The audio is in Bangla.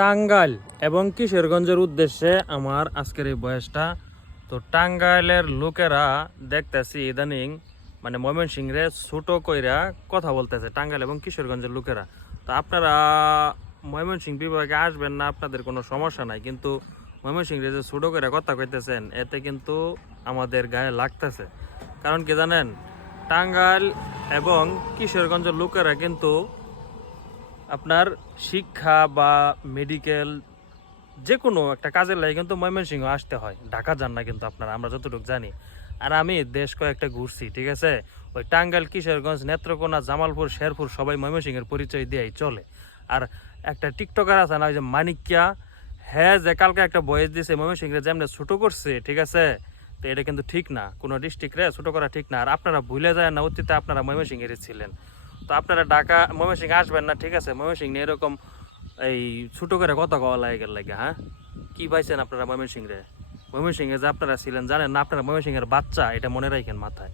টাঙ্গাইল এবং কিশোরগঞ্জের উদ্দেশ্যে আমার আজকের এই বয়সটা। তো টাঙ্গাইলের লোকেরা দেখতেছি ইদানিং মানে ময়মনসিংহে ছোট কইরা কথা বলতেছে, টাঙ্গাইল এবং কিশোরগঞ্জের লোকেরা। তো আপনারা ময়মনসিংহ বিভাগে আসবেন না, আপনাদের কোনো সমস্যা নাই, কিন্তু ময়মনসিংহে যে ছোট কইরা কথা কইতেছেন এতে কিন্তু আমাদের গায়ে লাগতেছে। কারণ কি জানেন, টাঙ্গাইল এবং কিশোরগঞ্জের লোকেরা কিন্তু আপনার শিক্ষা বা মেডিকেল যে কোনো একটা কাজের লাগে কিন্তু ময়মনসিংহ আসতে হয়, ঢাকা যান না কিন্তু আপনারা, আমরা যতটুকু জানি। আর আমি দেশ কয়েকটা ঘুরছি, ঠিক আছে, ওই টাঙ্গাইল, কিশোরগঞ্জ, নেত্রকোনা, জামালপুর, শেরপুর সবাই ময়মনসিংহের পরিচয় দিয়েই চলে। আর একটা টিকটকার আছে না, ওই যে মানিক্যা, হ্যাঁ, যে কালকে একটা বয়স দিছে ময়মনসিংহে যেমন ছোট করছে, ঠিক আছে, তো এটা কিন্তু ঠিক না, কোনো ডিস্ট্রিক্টে ছোট করা ঠিক না। আর আপনারা ভুলে যায় না, অতীতে আপনারা ময়মনসিংহের ছিলেন। তো আপনারা ঢাকা ময়মনসিংহে আসবেন না, ঠিক আছে, ময়মনসিংহে এরকম এই ছোট করে কথা কওয়া লাগে। হ্যাঁ, কি পাইছেন আপনারা ময়মনসিংহে? ময়মনসিংহে যে আপনারা ছিলেন জানেন না, আপনারা ময়মনসিংহের বাচ্চা, এটা মনে রাখেন মাথায়।